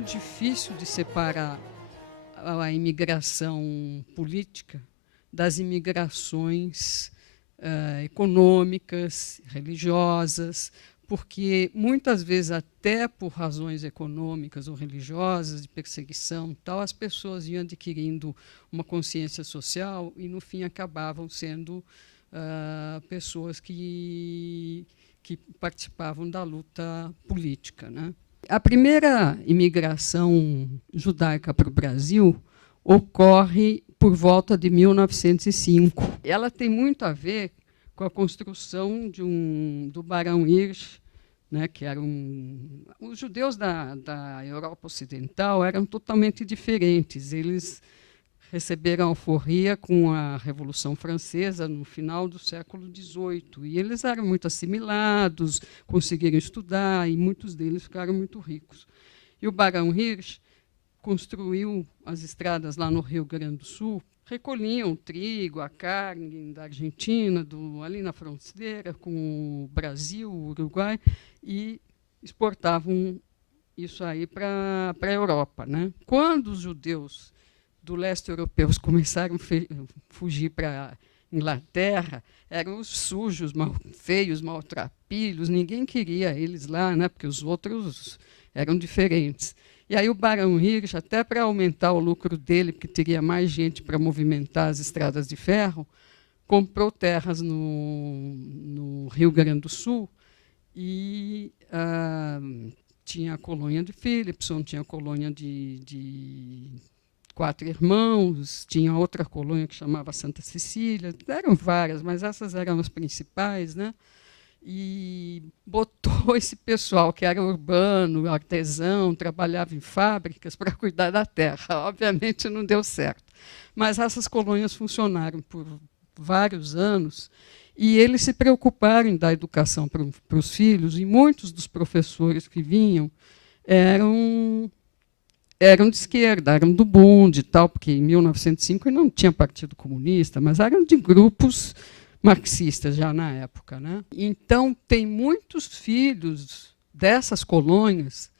muito difícil de separar a imigração política das imigrações econômicas, religiosas, porque muitas vezes, até por razões econômicas ou religiosas, de perseguição, tal, as pessoas iam adquirindo uma consciência social e, no fim, acabavam sendo pessoas que participavam da luta política, né? A primeira imigração judaica para o Brasil ocorre por volta de 1905. Ela tem muito a ver com a construção do Barão Hirsch, né, que eram os judeus da Europa Ocidental eram totalmente diferentes. Eles receberam alforria com a Revolução Francesa no final do século XVIII. E eles eram muito assimilados, conseguiram estudar, e muitos deles ficaram muito ricos. E o Barão Hirsch construiu as estradas lá no Rio Grande do Sul, recolhiam o trigo, a carne da Argentina, ali na fronteira com o Brasil, o Uruguai, e exportavam isso aí para a Europa, né? Quando os judeus do leste europeus começaram a fugir para a Inglaterra, eram os sujos, feios, maltrapilhos, ninguém queria eles lá, né, porque os outros eram diferentes. E aí o Barão Hirsch, até para aumentar o lucro dele, porque teria mais gente para movimentar as estradas de ferro, comprou terras no Rio Grande do Sul e tinha a colônia de Philipson, tinha a colônia de Quatro Irmãos, tinha outra colônia que chamava Santa Cecília, eram várias, mas essas eram as principais, né? E botou esse pessoal que era urbano, artesão, trabalhava em fábricas para cuidar da terra. Obviamente não deu certo, mas essas colônias funcionaram por vários anos e eles se preocuparam em dar educação para os filhos, e muitos dos professores que vinham eram de esquerda, eram do Bund e tal, porque em 1905 não tinha Partido Comunista, mas eram de grupos marxistas já na época, né? Então, tem muitos filhos dessas colônias,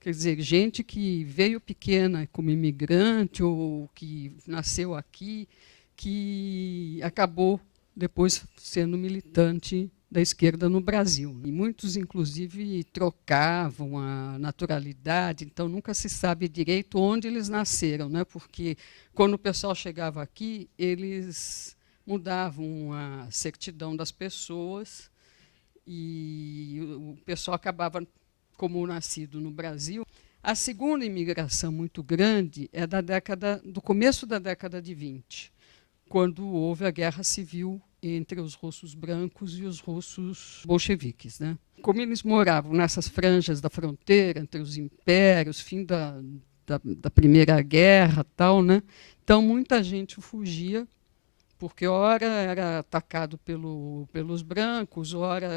quer dizer, gente que veio pequena como imigrante ou que nasceu aqui, que acabou depois sendo militante da esquerda no Brasil. E muitos, inclusive, trocavam a naturalidade, então nunca se sabe direito onde eles nasceram, né? Porque quando o pessoal chegava aqui, eles mudavam a certidão das pessoas e o pessoal acabava como nascido no Brasil. A segunda imigração muito grande é do começo da década de 20, quando houve a Guerra Civil entre os russos brancos e os russos bolcheviques, né? Como eles moravam nessas franjas da fronteira entre os impérios, fim da Primeira Guerra, tal, né? Então muita gente fugia, porque ora era atacado pelos brancos, ora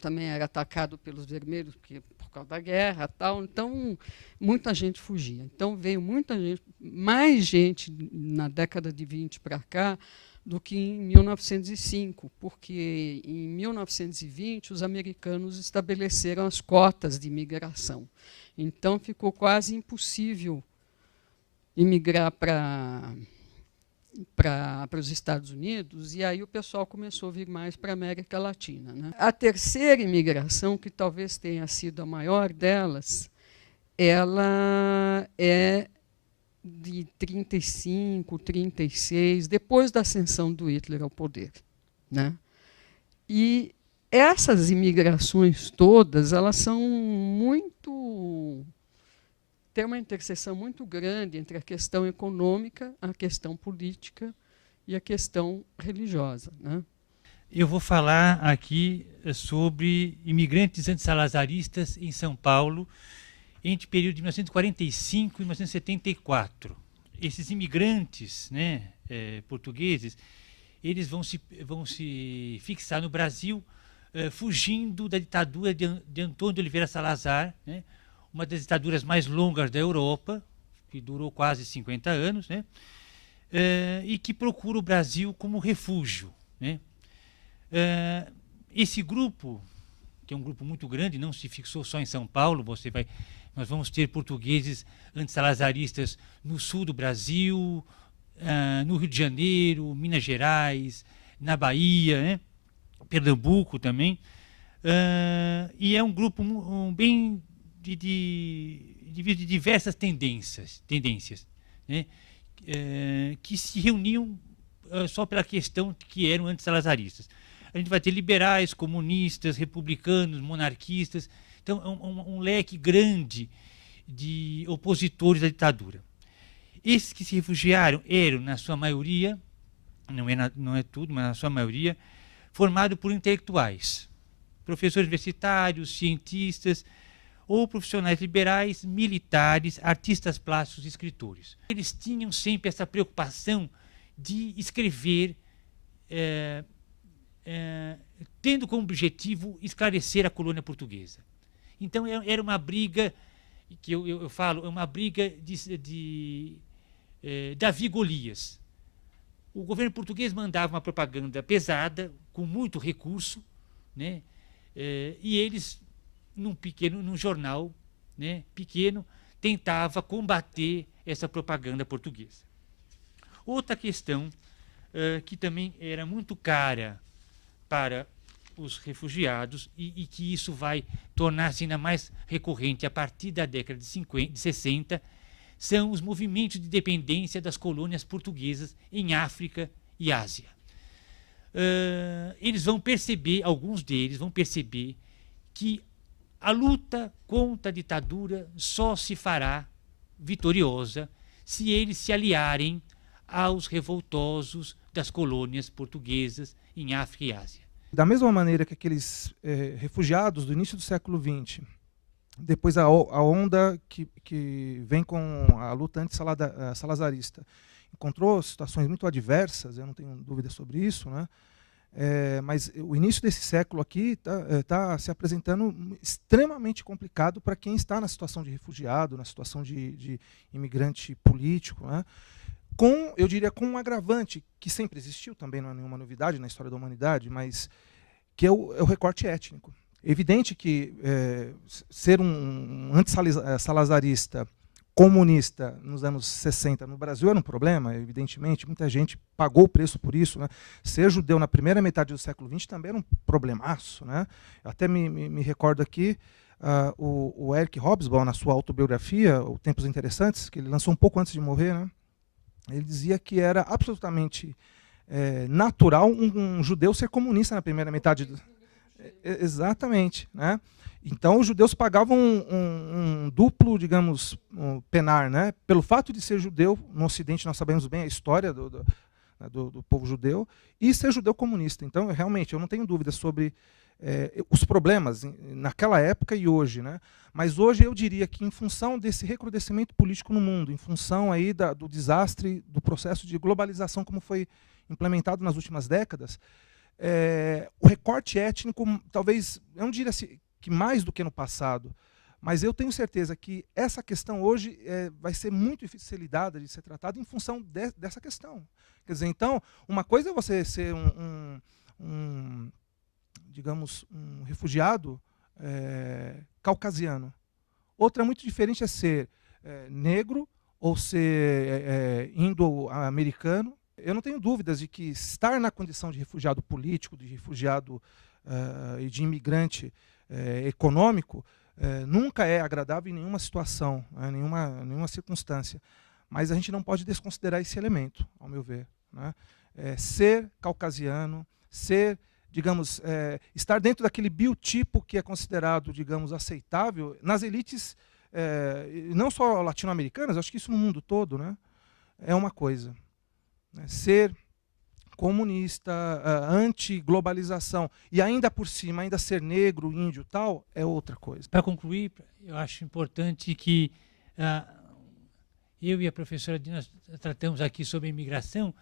também era atacado pelos vermelhos, porque por causa da guerra, tal. Então muita gente fugia. Então veio muita gente, mais gente na década de 20 para cá do que em 1905, porque em 1920 os americanos estabeleceram as cotas de imigração. Então ficou quase impossível imigrar para os Estados Unidos, e aí o pessoal começou a vir mais para a América Latina, né? A terceira imigração, que talvez tenha sido a maior delas, ela é de 35, 36, depois da ascensão do Hitler ao poder, né? E essas imigrações todas, elas são tem uma interseção muito grande entre a questão econômica, a questão política e a questão religiosa, né? Eu vou falar aqui sobre imigrantes antissalazaristas em São Paulo entre o período de 1945 e 1974. Esses imigrantes, né, portugueses, eles vão se fixar no Brasil fugindo da ditadura de Antônio de Oliveira Salazar, né, uma das ditaduras mais longas da Europa, que durou quase 50 anos, né, e que procura o Brasil como refúgio, né. Esse grupo, que é um grupo muito grande, não se fixou só em São Paulo, você vai Nós vamos ter portugueses antissalazaristas no sul do Brasil, no Rio de Janeiro, Minas Gerais, na Bahia, né? Pernambuco também. E é um grupo bem de diversas tendências, né? Que se reuniam só pela questão que eram antissalazaristas. A gente vai ter liberais, comunistas, republicanos, monarquistas. Então, é um leque grande de opositores à ditadura. Esses que se refugiaram eram, na sua maioria, não é tudo, mas na sua maioria, formados por intelectuais, professores universitários, cientistas, ou profissionais liberais, militares, artistas plásticos e escritores. Eles tinham sempre essa preocupação de escrever, tendo como objetivo esclarecer a colônia portuguesa. Então era uma briga, que eu falo, é uma briga de Davi e Golias. O governo português mandava uma propaganda pesada, com muito recurso, né? E eles, num jornal, né, pequeno, tentava combater essa propaganda portuguesa. Outra questão que também era muito cara para os refugiados e que isso vai tornar-se ainda mais recorrente a partir da década de 60, são os movimentos de dependência das colônias portuguesas em África e Ásia. Eles vão perceber, alguns deles vão perceber, que a luta contra a ditadura só se fará vitoriosa se eles se aliarem aos revoltosos das colônias portuguesas em África e Ásia. Da mesma maneira que aqueles refugiados do início do século XX, depois a onda que vem com a luta anti-salazarista, encontrou situações muito adversas, eu não tenho dúvida sobre isso, né? Mas o início desse século aqui tá se apresentando extremamente complicado para quem está na situação de refugiado, na situação de imigrante político, né? Eu diria, com um agravante que sempre existiu, também não é nenhuma novidade na história da humanidade, mas que é o recorte étnico. É evidente que ser um anti-salazarista comunista nos anos 60 no Brasil era um problema, evidentemente, muita gente pagou o preço por isso, né? Ser judeu na primeira metade do século XX também era um problemaço, né? Eu até me recordo aqui, o Eric Hobsbawm, na sua autobiografia, O Tempos Interessantes, que ele lançou um pouco antes de morrer, né? Ele dizia que era absolutamente natural um judeu ser comunista na primeira metade do... Exatamente, né? Então os judeus pagavam um duplo, digamos, penar, né? Pelo fato de ser judeu, no Ocidente nós sabemos bem a história do povo judeu, e ser judeu comunista. Então, realmente, eu não tenho dúvida sobre os problemas naquela época e hoje, né? Mas hoje eu diria que, em função desse recrudescimento político no mundo, em função aí do desastre do processo de globalização como foi implementado nas últimas décadas, o recorte étnico, talvez, eu não diria assim, que mais do que no passado, mas eu tenho certeza que essa questão hoje vai ser muito difícil de ser lidada, de ser tratada em função dessa questão. Quer dizer, então, uma coisa é você ser digamos, um refugiado caucasiano. Outra muito diferente é ser negro ou ser indo-americano. Eu não tenho dúvidas de que estar na condição de refugiado político, de refugiado e de imigrante econômico, nunca é agradável em nenhuma situação, nenhuma circunstância. Mas a gente não pode desconsiderar esse elemento, ao meu ver, né? Ser caucasiano, digamos, estar dentro daquele biotipo que é considerado, digamos, aceitável nas elites, não só latino-americanas, acho que isso no mundo todo, né? É uma coisa. Ser comunista, anti-globalização, e ainda por cima, ainda ser negro, índio tal, é outra coisa. Para concluir, eu acho importante que eu e a professora Dina tratamos aqui sobre a imigração,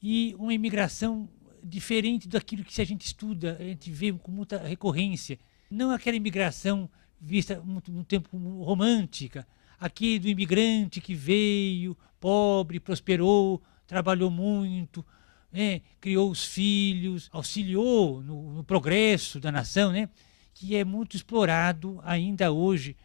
e uma imigração diferente daquilo que a gente estuda, a gente vê com muita recorrência. Não aquela imigração vista no tempo como romântica, aquele do imigrante que veio, pobre, prosperou, trabalhou muito, né, criou os filhos, auxiliou no progresso da nação, né, que é muito explorado ainda hoje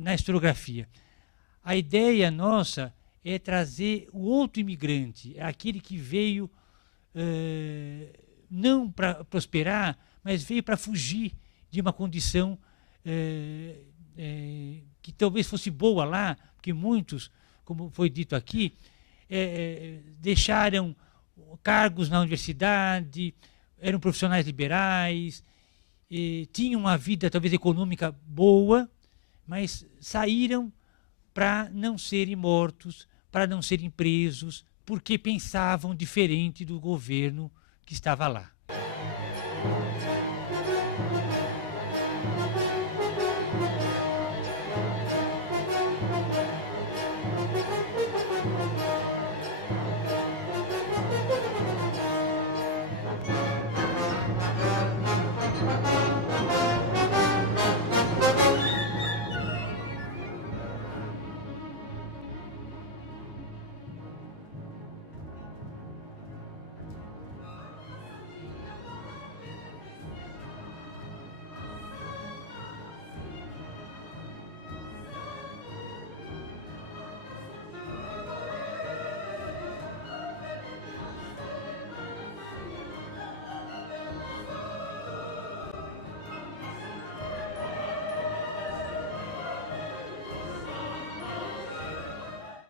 na historiografia. A ideia nossa é trazer o outro imigrante, aquele que veio não para prosperar, mas veio para fugir de uma condição que talvez fosse boa lá, porque muitos, como foi dito aqui, deixaram cargos na universidade, eram profissionais liberais, tinham uma vida talvez econômica boa, mas saíram para não serem mortos, para não serem presos, porque pensavam diferente do governo que estava lá.